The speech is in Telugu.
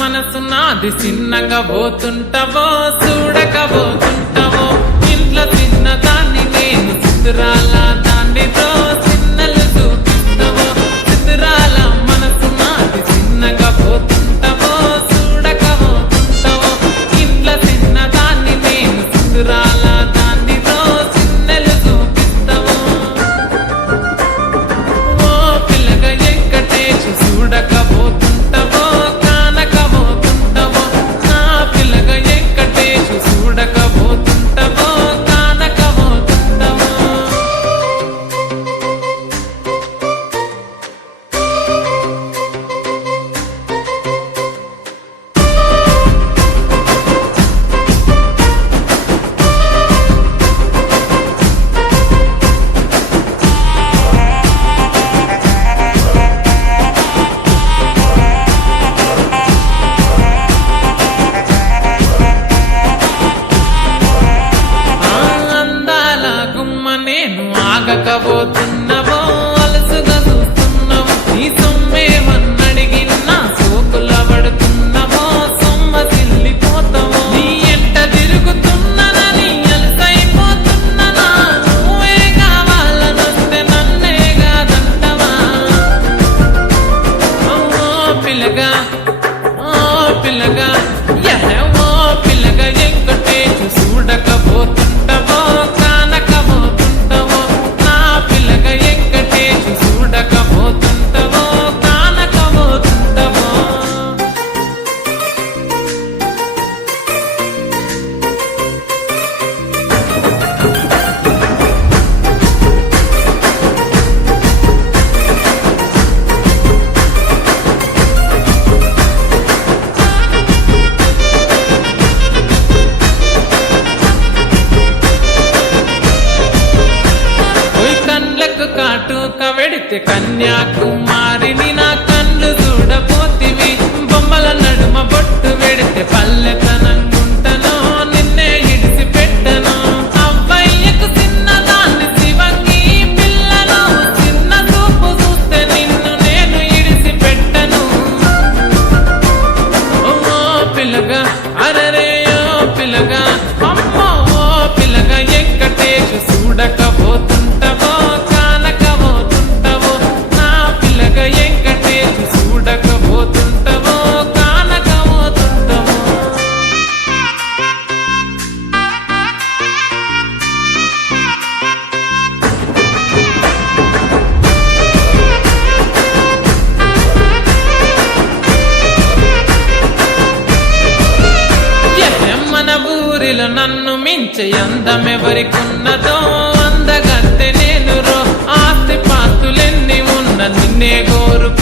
మనసు నాది చిన్నగా పోతుంటావో చూడకపోతుంటావో ఇంట్లో చిన్న దాన్ని నేను చిత్రాల దాన్ని చిన్నలు చూపిస్తావో చిత్రాల మనసు నాది చిన్నగా పోతుంటావో చూడకపోతుంటావో ఇంట్లో చిన్న దాన్ని నేను చిత్రాల దాన్ని చిన్నలు చూపిస్తావో ఓ పిల్లగా వెంకటేష్ చూడకపోతుంటావో ఆగకపోతున్నావో అలసుగా చూస్తున్నావో నీ సొమ్మేమన్నడిగినా సోకుల పడుతున్నావో సొమ్మ సిల్లిపోతావో నీ ఎంట తిరుగుతున్నానని అలసైపోతున్నానా నువ్వే కావాలనొస్తే నన్నే కాదంటవా ఓ పిల్లగా ఓ పిల్లగా వెంకటేష్ చూడకపోతుంటావో కాటుక వెడితే కన్యాకుమారిని నా కళ్ళు చూడపోతివి బొమ్మల నడుమ బొట్టు వెడితే పల్లెతనంగుంటను నిన్నే ఇడిసి పెట్టను అవ్వయ్యకు చిన్నదాన్ని శివంగి పిల్లను చిన్న చూపు చూస్తే నిన్ను నేను ఇడిసి పెట్టను ఓ పిల్లగా అరరే ఓ పిల్లగా అమ్మో ఓ పిల్లగా వెంకటేష్ చూడకపోతుంటావో నన్ను మించే అందమెవరికున్నదో అందగత్తె నేను రో ఆస్తి పాస్తులెన్ని ఉన్న నిన్నే కోరుకు